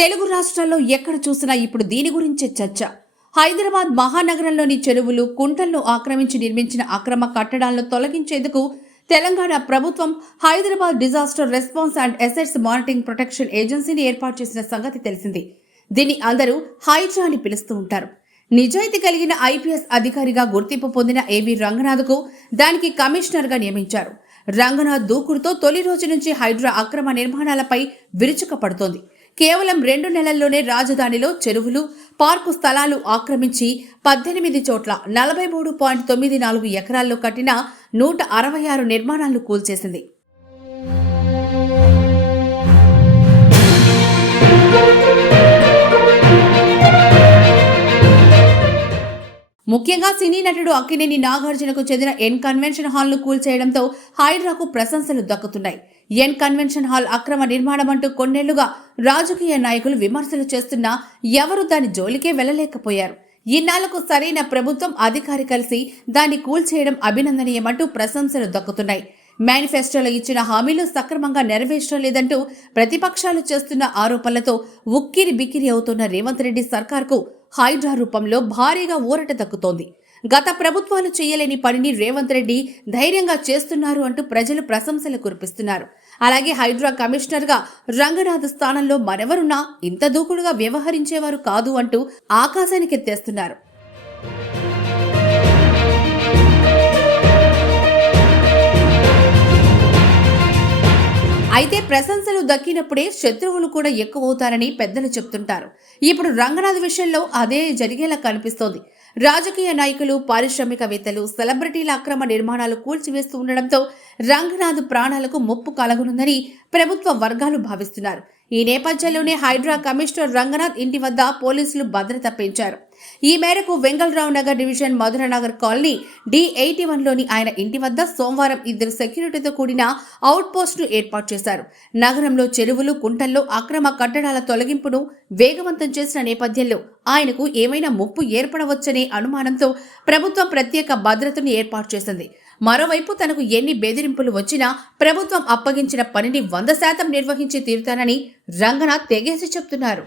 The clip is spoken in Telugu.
తెలుగు రాష్ట్రాల్లో ఎక్కడ చూసినా ఇప్పుడు దీని గురించే చర్చ. హైదరాబాద్ మహానగరంలోని చెరువులు, కుంటలను ఆక్రమించి నిర్మించిన అక్రమ కట్టడాలను తొలగించేందుకు తెలంగాణ ప్రభుత్వం Hyderabad disaster response and assets monitoring protection ఏజెన్సీని ఏర్పాటు చేసిన సంగతి తెలిసింది. దీన్ని అందరూ హైడ్రా అని పిలుస్తూ ఉంటారు. నిజాయితీ కలిగిన ఐపీఎస్ అధికారిగా గుర్తింపు పొందిన ఏవి రంగనాథ్కు దానికి కమిషనర్గా నియమించారు. రంగనాథ్ దూకుడుతో తొలి రోజు నుంచి హైడ్రా అక్రమ నిర్మాణాలపై విరుచుకపడుతోంది. కేవలం 2 నెలల్లోనే రాజధానిలో చెరువులు, పార్కు స్థలాలు ఆక్రమించి 18 చోట్ల 43.94 ఎకరాల్లో కట్టిన 166 నిర్మాణాలను కూల్చేసింది. ముఖ్యంగా సినీ నటుడు అక్కినేని నాగార్జునకు చెందిన ఎన్ కన్వెన్షన్ హాల్ ను కూల్చేయడంతో హైడ్రాకు ప్రశంసలు దక్కుతున్నాయి. ఎన్ కన్వెన్షన్ హాల్ అక్రమ నిర్మాణం అంటూ కొన్నేళ్లుగా రాజకీయ నాయకులు విమర్శలు చేస్తున్నా ఎవరూ దాని జోలికే వెళ్లలేకపోయారు. ఇన్నాళ్లకు సరైన ప్రభుత్వం అధికారి కలిసి దాన్ని కూల్చేయడం అభినందనీయమంటూ ప్రశంసలు దక్కుతున్నాయి. మేనిఫెస్టోలో ఇచ్చిన హామీలు సక్రమంగా నెరవేర్చడం లేదంటూ ప్రతిపక్షాలు చేస్తున్న ఆరోపణలతో ఉక్కిరి బిక్కిరి అవుతున్న రేవంత్ రెడ్డి సర్కార్కు హైడ్రా రూపంలో భారీగా ఊరట దక్కుతోంది. గత ప్రభుత్వాలు చేయలేని పనిని రేవంత్ రెడ్డి ధైర్యంగా చేస్తున్నారు అంటూ ప్రజలు ప్రశంసలు కురిపిస్తున్నారు. అలాగే హైడ్రా కమిషనర్గా రంగనాథ్ స్థానంలో మరెవరున్నా ఇంత దూకుడుగా వ్యవహరించేవారు కాదు అంటూ ఆకాశానికెత్తేస్తున్నారు. అయితే ప్రశంసలు దక్కినప్పుడే శత్రువులు కూడా ఎక్కువవుతారని పెద్దలు చెప్తుంటారు. ఇప్పుడు రంగనాథ్ విషయంలో అదే జరిగేలా కనిపిస్తోంది. రాజకీయ నాయకులు, పారిశ్రామికవేత్తలు, సెలబ్రిటీల అక్రమ నిర్మాణాలు కూల్చివేస్తూ ఉండడంతో రంగనాథ్ ప్రాణాలకు ముప్పు కలగనుందని ప్రభుత్వ వర్గాలు భావిస్తున్నారు. ఈ నేపథ్యంలోనే హైడ్రా కమిషనర్ రంగనాథ్ ఇంటి వద్ద పోలీసులు భద్రత పెంచారు. ఈ మేరకు వెంగళరావు నగర్ డివిజన్ మధురనగర్ కాలనీ D81లోని ఆయన ఇంటి వద్ద సోమవారం 2 సెక్యూరిటీతో కూడిన అవుట్ పోస్టును ఏర్పాటు చేశారు. నగరంలో చెరువులు, కుంటల్లో అక్రమ కట్టడాల తొలగింపును వేగవంతం చేసిన నేపథ్యంలో ఆయనకు ఏమైనా ముప్పు ఏర్పడవచ్చనే అనుమానంతో ప్రభుత్వం ప్రత్యేక భద్రతను ఏర్పాటు చేసింది. మరోవైపు తనకు ఎన్ని బెదిరింపులు వచ్చినా ప్రభుత్వం అప్పగించిన పనిని 100% నిర్వహించి తీరుతానని రంగనాథ్ తెగేసి చెప్తున్నారు.